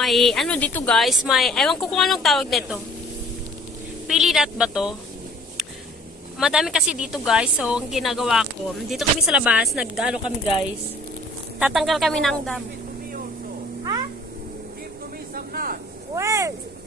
May, ano dito guys, may, ewan ko kung anong tawag nito. Pili nut ba to? Madami kasi dito guys, so ang ginagawa ko, dito kami sa labas, nag-ano kami guys. Tatanggal kami ng dam. Ha? Give to me some nuts. Where?